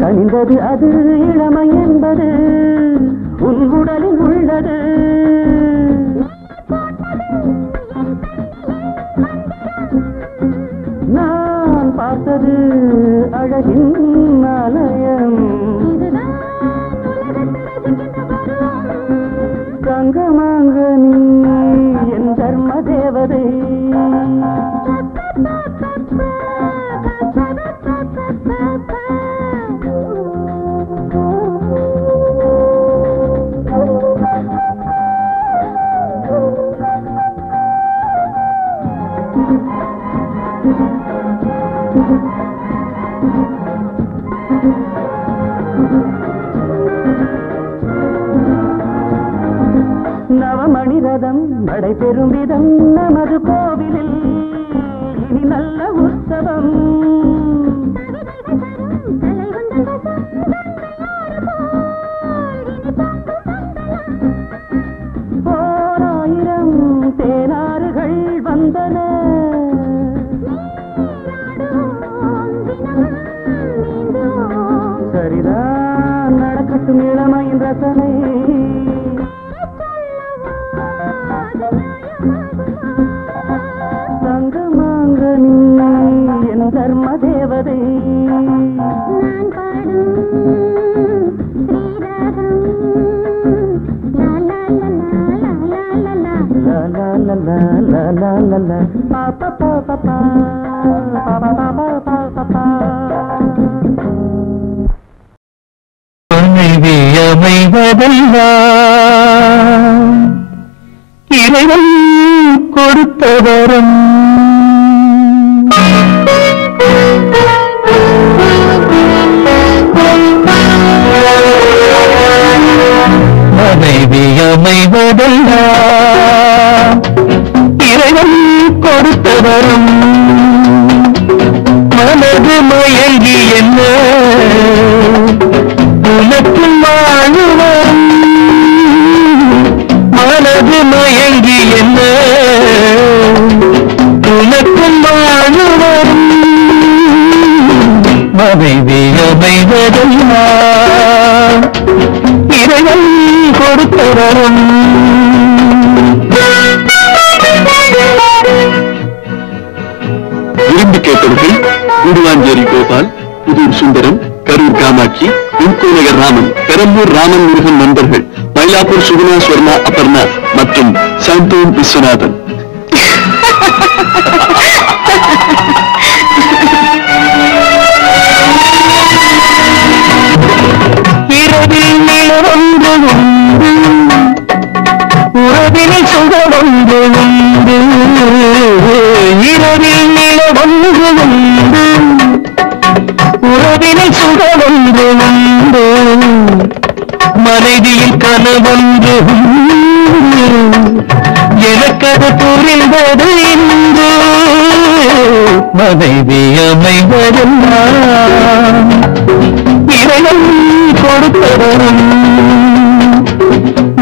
கனிந்தது அது இளமை என்பது உன் உடலில் உள்ளது. நான் பார்த்தது அழகின் ஆலயம், தங்கமாங்கனி என் தர்ம தேவதை. நவமணி ரதம் நடை பெறும் விதம் நமது கோவிலில் இனி நல்ல உற்சவம். போராயிரம் தேனாறுகள் வந்தன, சரிதான் நடக்கட்டும் இளமையின் ரசனை. தங்கமாங்கனி என் தர்ம தேவதை. நான் பாடும் ஸ்ரீராகம் லா லா லா லா லா லா லா லா லா லா லா லா லா பா பா பா பா பா பா பா பா பா பா. மனைவி அமைவதெல்லாம் இறைவன் கொடுத்த வரம். மனைவி அமைவதெல்லாம் இறைவன் கொடுத்த வரம். மனது மயங்கி என்ன உனக்கும் வாழுவம். மனது மயங்கி என்ன அமைவதெல்லாம் இறைவன் கொடுத்த வரம். விரும்பி கேட்டவர்கள் கூடுவாஞ்சேரி கோபால், புதூர் சுந்தரம், கரூர் காமாட்சி, திருக்கோநகர் ராமன், பெரம்பூர் ராமன் முருகன் நண்பர்கள், மயிலாப்பூர் சுகுணா ஸ்வர்ணா அபர்ணா மற்றும் சாந்தோம் விஸ்வநாதன். இரவில் நிலவொன்று உண்டு, உறவினில் சுகவொன்று உண்டு. இரவில் நிலவொன்று உண்டு, உறவினில் சுகவொன்று உண்டு. மனைவியில் கனவொன்று உண்டு, எனக்கது புரிந்தது இன்று. மனைவி அமைவதெல்லாம் இறைவன் கொடுத்தவரும்.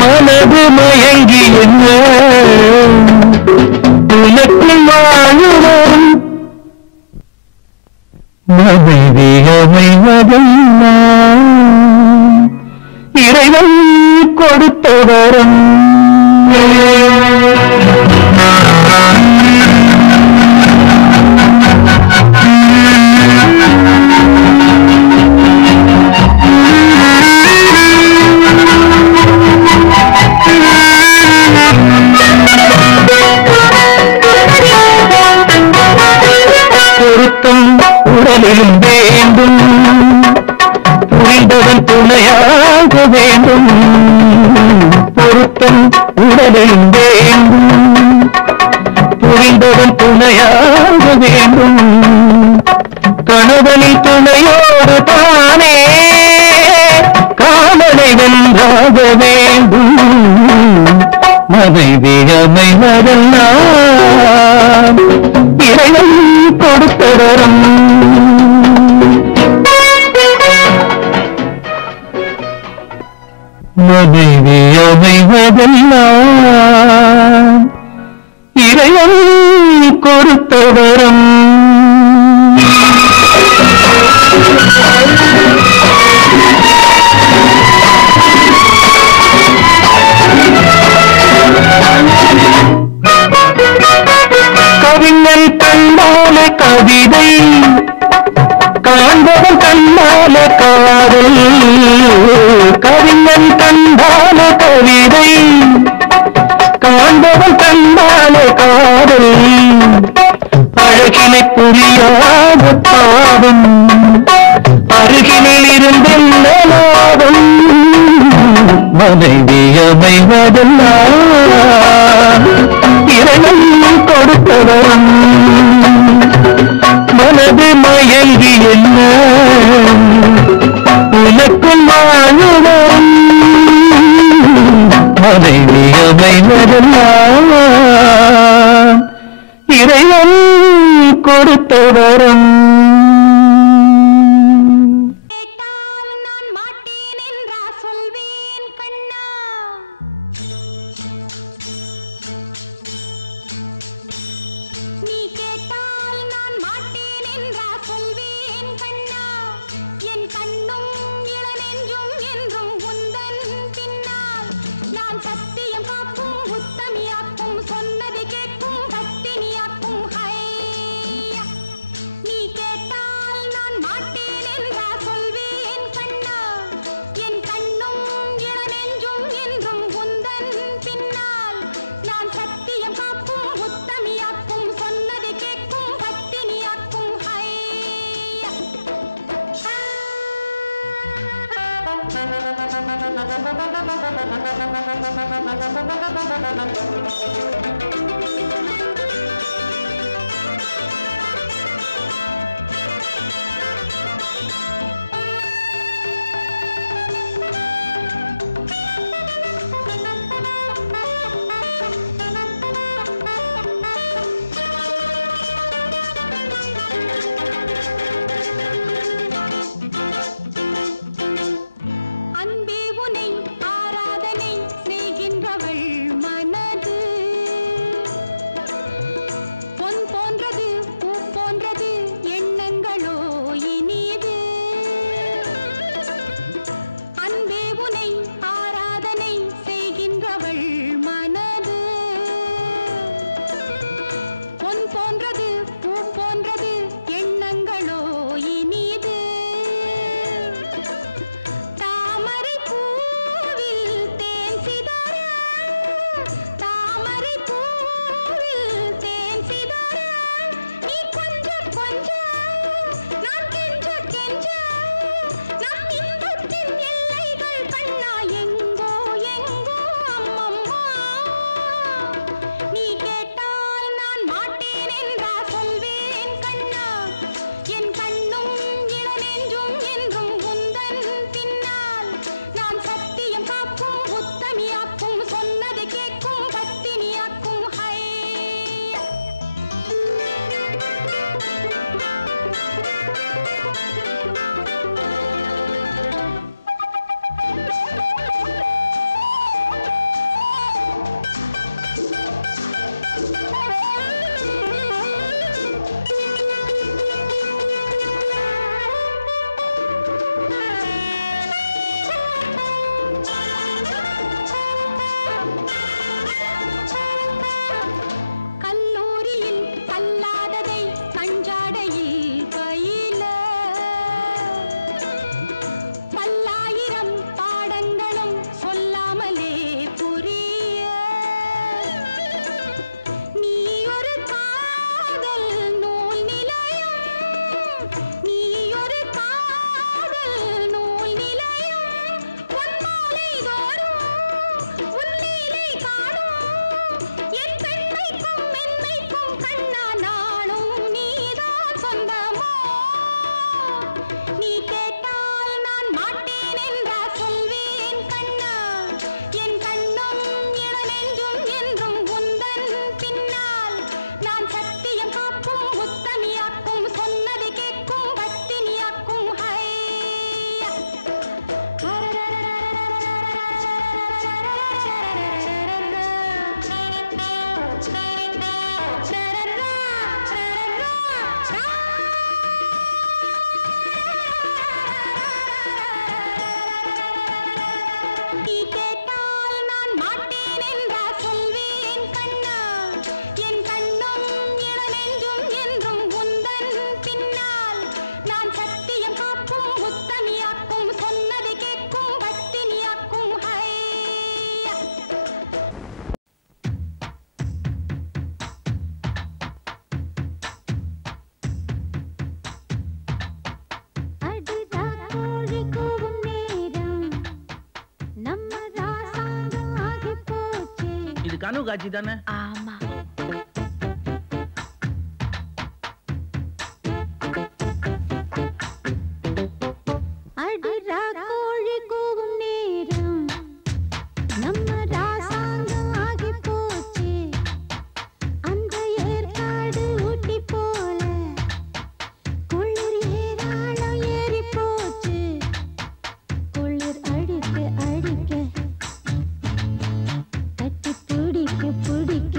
மனது மயங்கி என்ன உனக்குள் வாழுவரும். மனைவி அமைவதெல்லாம் இறைவன் கொடுத்தவரும். பொருத்தம் உடலிலும் வேண்டும், புரிந்தவன் துணையாக வேண்டும். பொருத்தம் உடலிலும் வேண்டும், புரிந்தவன் துணையாக வேண்டும். கணவனின் துணையோடு தானே காமனை வென்றாக வேண்டும். மனைவி அமைவதெல்லாம் இறைவன் கொடுத்தவரும். மனைவி அமைவதெல்லாம் இறைவன் கொடுத்தவரும். கவிஞன் கண்ணால கவிதை, காண்பவன் கண்ணால காதல். கவிஞன் கண்டால கவிதை, காண்பவன் கண்டால காதல். அழகினை புரியாத பாவம், அருகினில் இருந்தென்ன லாபம். மனைவி அமைவதெல்லாம் இறைவன் கொடுத்தவரும். மனது மயங்கி என்ன உனக்குள் வாழுவரும். மனைவி அமைவதெல்லாம் இறைவன் கொடுத்தவரும். சொன்னது கேட்கும் கட்டினியாக்கும் ஹை. நீ கேட்ட கனவு காட்சி தானே? ஆமா. அடிரா கோழி கூவும் நேரம் நம்ம ராசாங்கம் ஆகி போச்சு. அந்த ஏற்காடு ஊட்டி போல குளிர் ஏராளம் ஏறி போச்சு. குளிர் அடிக்க அடிக்க கட்டி பிடிக்க பிடிக்க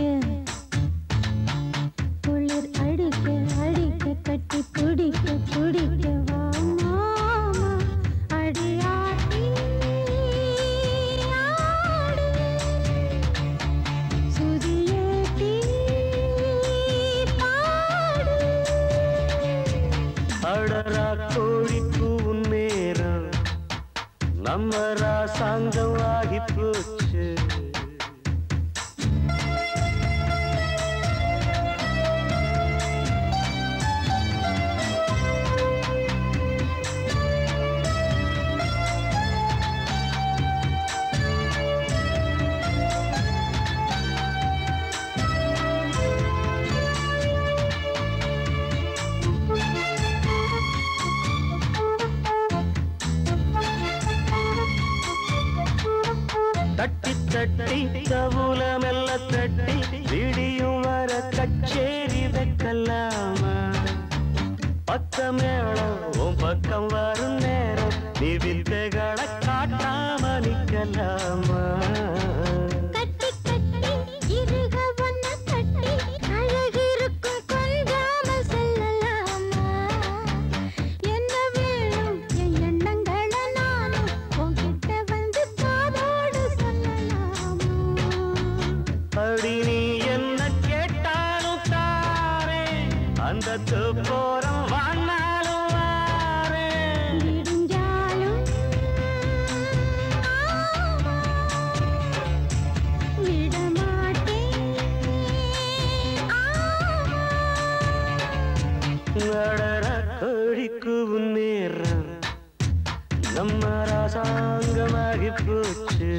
குளிர் அடிக்க அடிக்க கட்டி பிடிக்க பிடிக்க வா மாமா அடியாட்டி ஆடு சுதியேத்தி பாடு. அடரா கோழி கூவும் நேரம் நம்ம ராசாங்கம் ஆகி போச்சு. தட்டி தட்டி கவுல மெல்ல தட்டி விடியும் வர கச்சேரி வைக்கலாமா? பக்க மேளம் உன் பக்கம் வரும் நேரம் நீ வித்தைகளை காட்டாம நிக்கலாமா? கட்டி கட்டி இருக ஒன்ன கட்டி அழகிருக்கும் கொஞ்சாம செல்லலாமா? என்ன வேணும் என் எண்ணங்களை நானும் உன்கிட்ட வந்து காதோடு சொல்லலாமா? அடி நீ என்ன கேட்டாலும் தாரே, அந்த போறம் வாங்கினாலும் வாரே. விடிஞ்சாலும் விடமாட்டேன். அடரா கோழி கூவும் நேரம் நம்ம ராசாங்கமாகி போச்சு.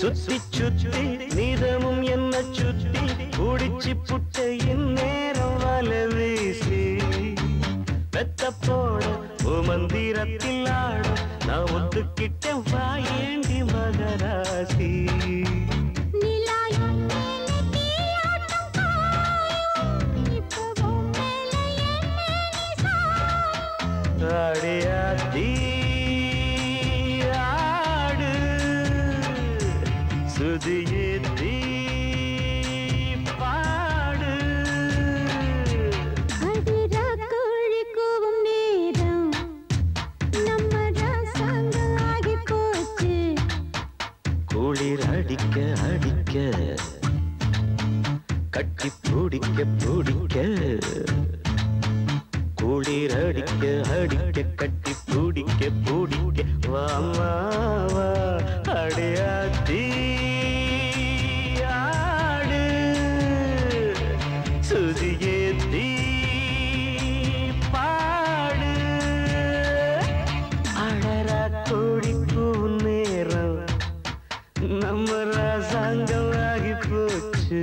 சுத்தி சுத்தி நீதமும் என்ன சுத்தி குடிச்சு புட்ட இந்நேரம் வலை வீசி வெத்த போட மந்திரத்தில் ஆட நான் ஒத்துக்கிட்டேன் வாயேண்டி மகராசி ஆடியாடி ஆடு சுதியேத்தி பாடு கோழிக்கும் நேரம் நம்ம ராசாங்களாகி போச்சு குளிர் அடிக்க அடிக்க கட்டி பிடிக்க பிடிக்க குளிர் அடிக்க அடிக்க கட்டி பிடிக்க பிடிக்க வாமாவா அடியாத்தி ஆடு சுதியேத்தி பாடு அடரா கோழிக்கு நேரம் நம்ம ராசாங்கமாகி போச்சு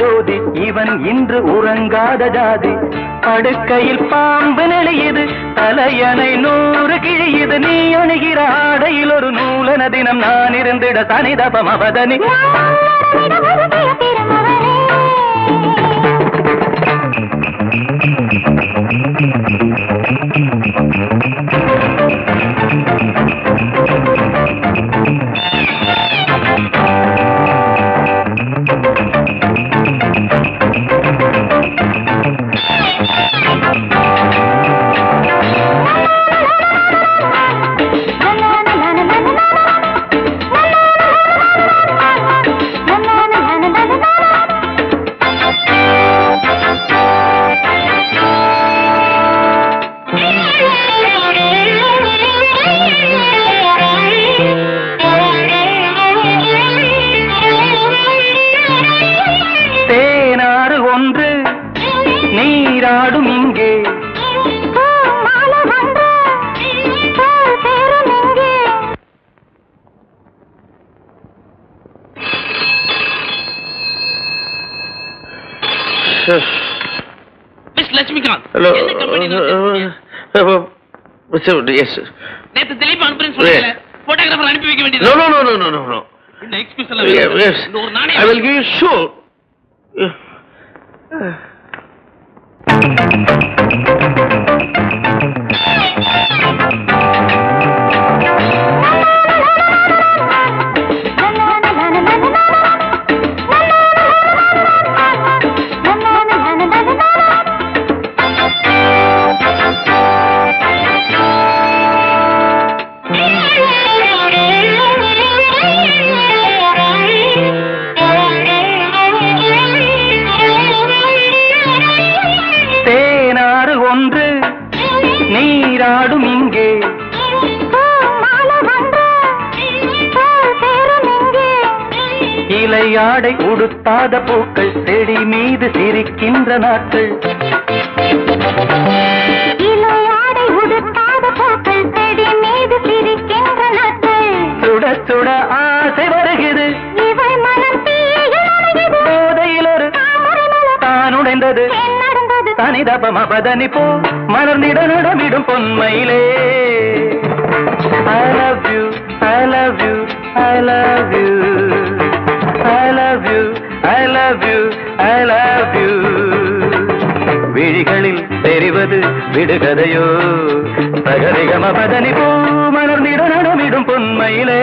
ஜோதி இவன் இன்று உறங்காத ஜாதி படுக்கையில் பாம்பு நெளியுது தலையணை 100 கிழியுது நீ அணுகிற ஆடையில் ஒரு நூலன தினம் நான் இருந்திட சனிதபம் அவதனி Miss Lakshmikant. Hello. Yes. நேத்து திலீப் அனுப்புறேன்னு சொன்னீங்களே போட்டோகிராஃபர் அனுப்பி வைக்க வேண்டியது. No. இந்த எக்ஸ்கியூஸ் எல்லாம் Yes. ஒரு நாணயம். I will give you sure. இலையாடை உடுத்தாத பூக்கள் செடி மீது சிரிக்கின்ற நாட்கள் இலையாடை உடுத்தாத பூக்கள் செடி மீது சிரிக்கின்ற நாட்கள் சுட சுட ஆசை வருகிறது இவள் மனம் தீயில் போதையில் ஒரு தான் உடைந்தது நடந்தது தனிதபம் அவதனி போ மலர்ந்திட நடமிடும் பொன்மையிலே I love you, I love you, I love you, I love you, I love you, I love you. விழிகளில் தெரிவது விடுகதையோ சகரிகம பதனி போ மலர்ந்திட நடமிடும் பொன்மையிலே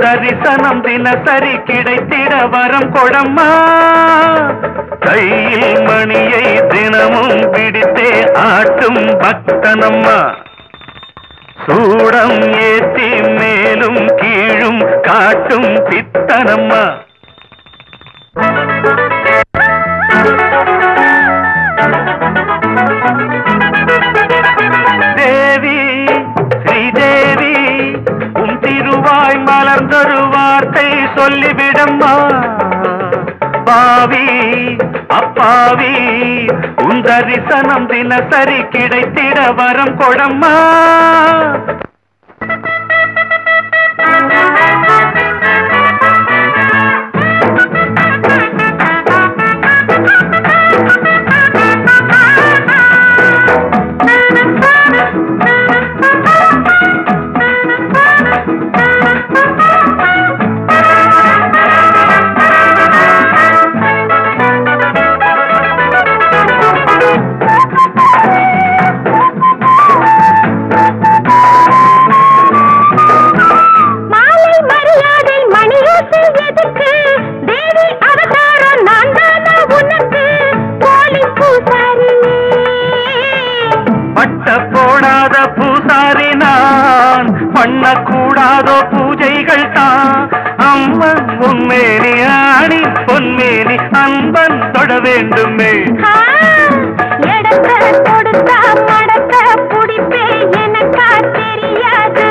தரிசனம் தினசரி கிடைத்திட வரம் கொடம்மா கையில் மணியை தினமும் பிடித்தே ஆட்டும் பக்தனம்மா சூடம் ஏற்றி மேலும் கீழும் காட்டும் பித்தனம்மா தேவி ஸ்ரீதேவி உன் திருவாய் மலர்ந்தொரு வார்த்தை சொல்லிவிடம்மா பாவி அப்பாவி உன் தரிசனம் தினசரி கிடைத்திட வரம் கொடம்மா பூமேனி ஆணி பொன்மேனி அன்பன் தொட வேண்டுமே. எடுக்க கொடுத்தா மடக்க புடிப்பே எனக்கா தெரியாது.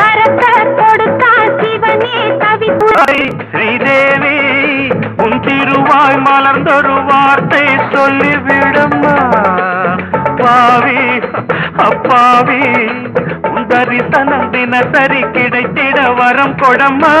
வரக்க கொடுத்தா சிவனே தவிப்புரை. ஸ்ரீதேவி உன் திருவாய் மலர்ந்தொரு வார்த்தை சொல்லிவிடம்மா. பாவி அப்பாவி உன் தரிசனம் தினசரி கிடைத்திட வரம் கொடம்மா.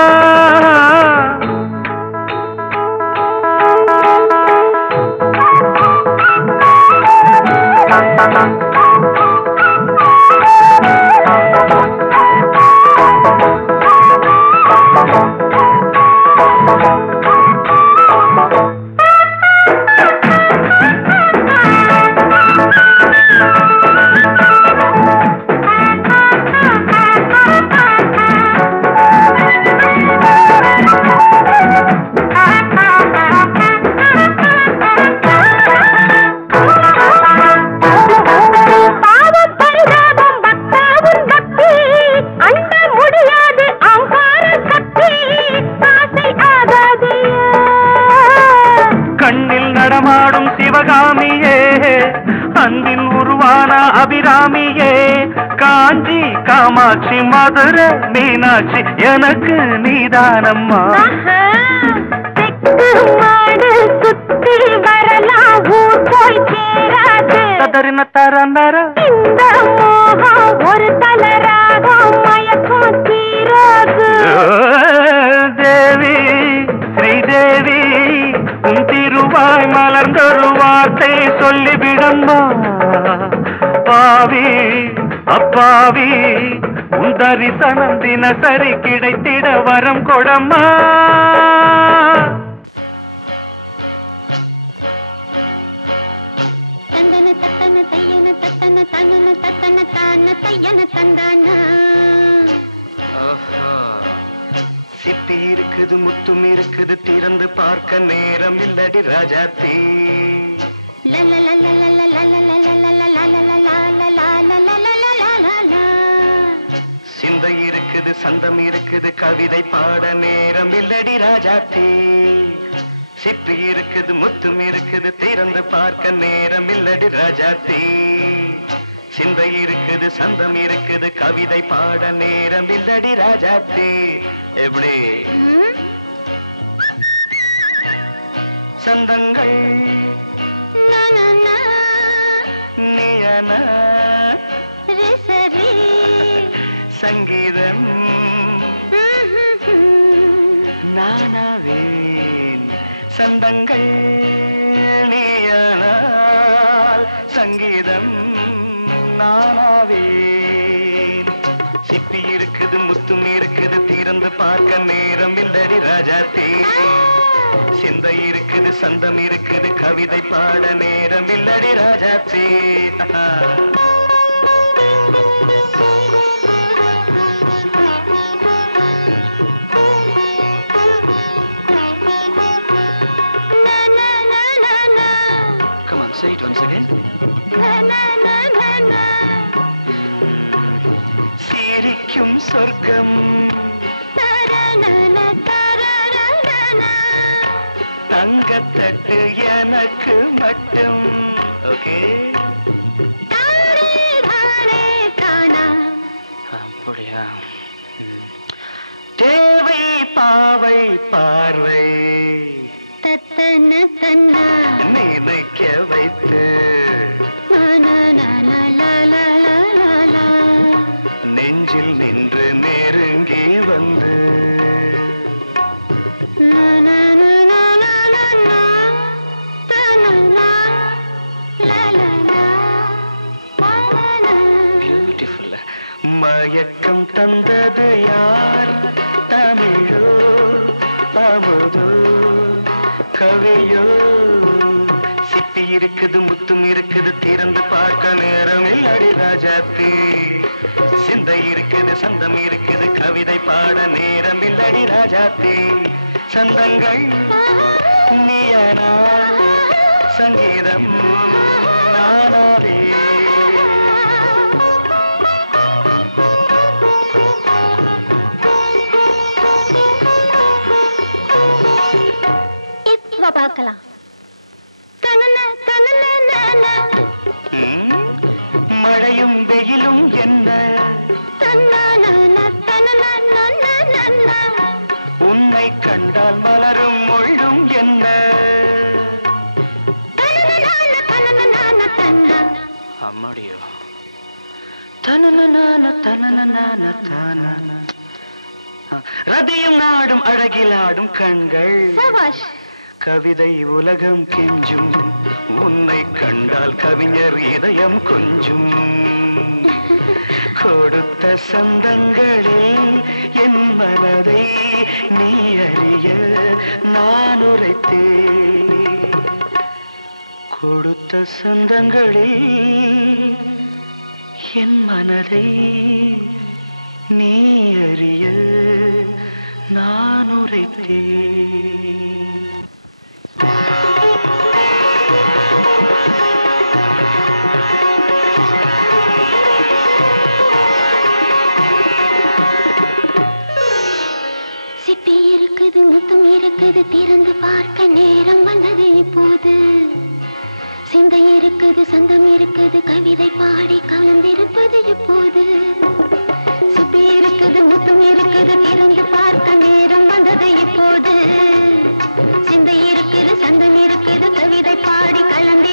நடமாடும் சிவகாமியே அன்பின் உருவான அபிராமியே காஞ்சி காமாட்சி மதுரை மீனாட்சி எனக்கு நீதானம்மா. சுத்தி வரலாம் ஊர் போய் சேராது. இந்த மோகம் ஒரு தலராகம் மயக்கம் தீராது. தேவி ஸ்ரீதேவி உன் திருவாய் மலர்ந்தொரு வார்த்தை சொல்லிவிடம்மா. பாவி அப்பாவி உன் தரிசனம் தினசரி கிடைத்திட வரம் கொடம்மா. சிப்பி இருக்குது முத்தும் இருக்குது திறந்து பார்க்க நேரம் இல்லடி ராஜாத்தி. சிந்தை இருக்குது சந்தம் இருக்குது கவிதை பாட நேரம் இல்லடி ராஜாத்தி. சிப்பி இருக்குது முத்தும் இருக்குது திறந்து பார்க்க நேரம் இல்லடி ராஜாத்தி. சிந்தை இருக்குது சந்தம் இருக்குது கவிதை பாட நேரம் இல்லடி ராஜாத்தி. எப்படி சந்தங்கள் நீயன சங்கீதம் நானாவேன். சந்தங்கள் நீயனால் சங்கீதம் நானாவேன். சிப்பி இருக்குது முத்தும் இருக்குது திறந்து பார்க்க நேரம் இல்லடி ராஜாத்தி. சிந்தை இருக்குது சந்தம் இருக்குது கவிதை பாட நேரம் இல்லடி Rajathi. Come on, say it once again. சிரிக்கும் சொர்க்கம் தங்கத்தட்டு எனக்கு மட்டும். ஓகே அப்படியா? தேவை பாவை பார்வை நினைக்க வைத்து நெஞ்சில் நின்று நெருங்கி வந்து பியூட்டிஃபுல். மயக்கம் தந்தது யார்? தமிழோ அமுதோ கவியோ? சிப்பி இருக்குது முத்தும் இருக்குது திறந்து பார்க்க நேரம் இல்லடி ராஜாத்தி. சிந்தை இருக்குது சந்தம் இருக்குது கவிதை பாட நேரம் இல்லடி ராஜாத்தி. சந்தங்கள் நீயனா சங்கீதம் நானாவே. வா பார்க்கலாம். மழையும் வெயிலும் என்ன உன்னை கண்டால் மலரும் மொழியும் என்ன அம்மாடியோ ரதியும் நாடும் அழகிலாடும் கண்கள் கவிதை உலகம் கெஞ்சும் உன்னை கண்டால் கவிஞர் இதயம் கொஞ்சும் கொடுத்த சந்தங்களில் என் மனதை நீ அறிய நான் உரைத்தேன் கொடுத்த சந்தங்களில் என் மனதை நீ அறிய நான் உரைத்தேன். சிப்பி இருக்குது முத்தம் இருக்குது திறந்து பார்க்க நேரம் வந்தது இப்போது. சிந்தை இருக்குது சந்தம் இருக்குது கவிதை பாடி கலந்திருப்பது இப்போது. சிப்பி இருக்குது முத்தம் இருக்குது திறந்து பார்க்க நேரம் வந்தது இப்போது. சிந்தை இருக்குது சந்தம் இருக்குது கவிதை பாடி கலந்து